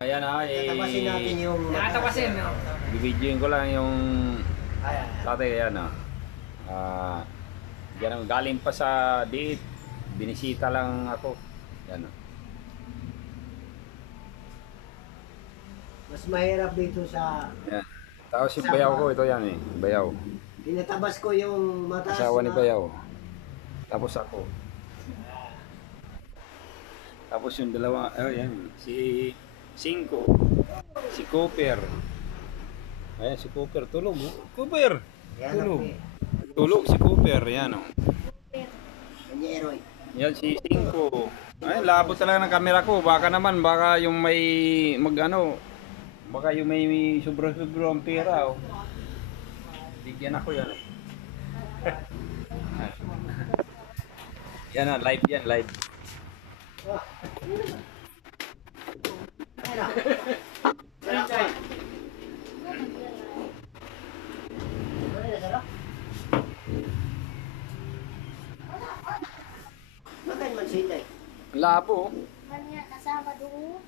Ayan na, Tatapasin natin yung... Nakatapasin, no? bibidyoin ko lang yung tatay, ayan yan, galing pa sa diit. Binisita lang ako. Yan. Mas mahirap dito sa... Yan. Tapos yung bayaw ko, ito yan bayaw. Pinatabas ko yung mataas Asawa ni na... bayaw. Tapos ako. Tapos yung dalawa, yan, si Cinco, si Cooper. Ayan, si Cooper, tulog. Cooper! Yan, Tulog. okay. Tulog si Cooper, yan o. Kanyeroy. Yan si Cinco. Ay, labo talaga ng camera ko. Baka naman, baka yung may baka yung may sobra-sobra ang pera. Oh. Bigyan ako yan. Yan na, live yan, live. Makan man sila eh. Labo. Kanya kasama doon.